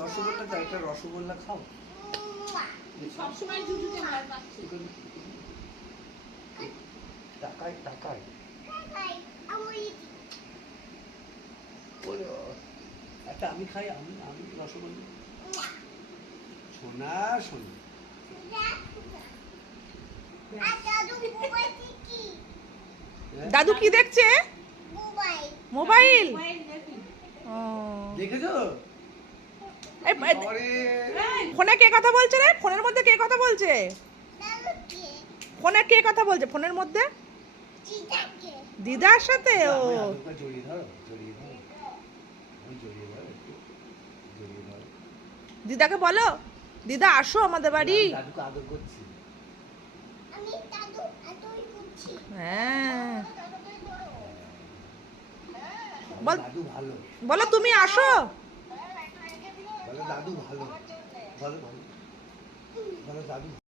রসগোল্লা চাই, একটা রসগোল্লা খাও। সবসময় জুজুকে ভয় পাচ্ছে। টাকায় টাকায় একটা আমি খাই, আমি আমি রসগোল্লা। সোনা সোনা দাদু কি দেখছে? মোবাইল। দেখেছো? ফোনে কে কথা বলছে রে? ফোনের মধ্যে কে কথা বলছে? ফোনে কে কথা বলছে ফোনের মধ্যে? দিদার সাথে। ও জড়িয়ে ধরো, জড়িয়ে ধরো, জড়িয়ে ধরো, জড়িয়ে ধরো। দিদাকে বলো, দিদা আসো আমাদের বাড়ি। দাদুকে আদর করছি। হ্যাঁ বল, দাদু ভালো। বলো তুমি আসো। বলো দাদু ভালো, বলো ভালো, বলো দাদু।